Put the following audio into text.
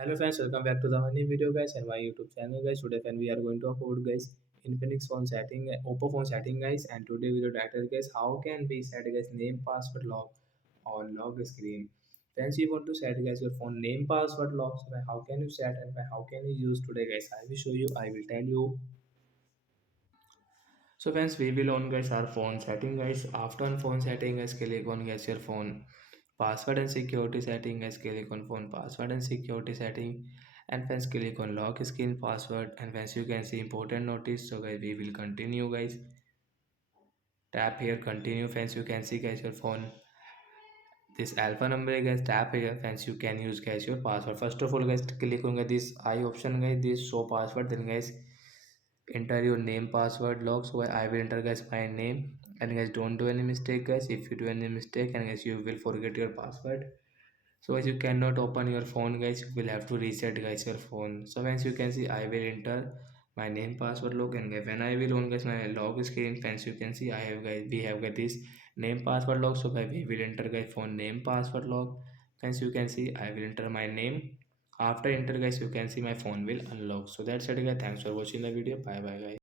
Hello friends, welcome back to the new video guys and my YouTube channel guys. Today we are going to upload guys Infinix phone setting, Oppo phone setting guys, and today video title guys how can we set guys name password lock on lock screen. Friends, you want to set guys your phone name password lock. So how can you set and how can you use today guys? I will show you. I will tell you. So friends, we will on guys our phone setting guys. After on phone setting guys, click on guys your phone password and security setting guys, click on phone password and security setting, and friends click on lock screen password, and friends you can see important notice. So guys we will continue guys, tap here continue. Friends you can see guys your phone this alpha number guys, tap here. Friends you can use guys your password. First of all guys, click on this I option guys, this show password, then guys enter your name password log. So I will enter guys my name, and guys don't do any mistake guys. If you do any mistake and guys you will forget your password, so as you cannot open your phone guys, you will have to reset guys your phone. So as you can see I will enter my name password log, and when I will on guys my log screen, friends you can see I have guys, we have got this name password log. So guys we will enter guys phone name password log. Friends you can see I will enter my name. After enter guys you can see my phone will unlock. So that's it guys, thanks for watching the video, bye bye guys.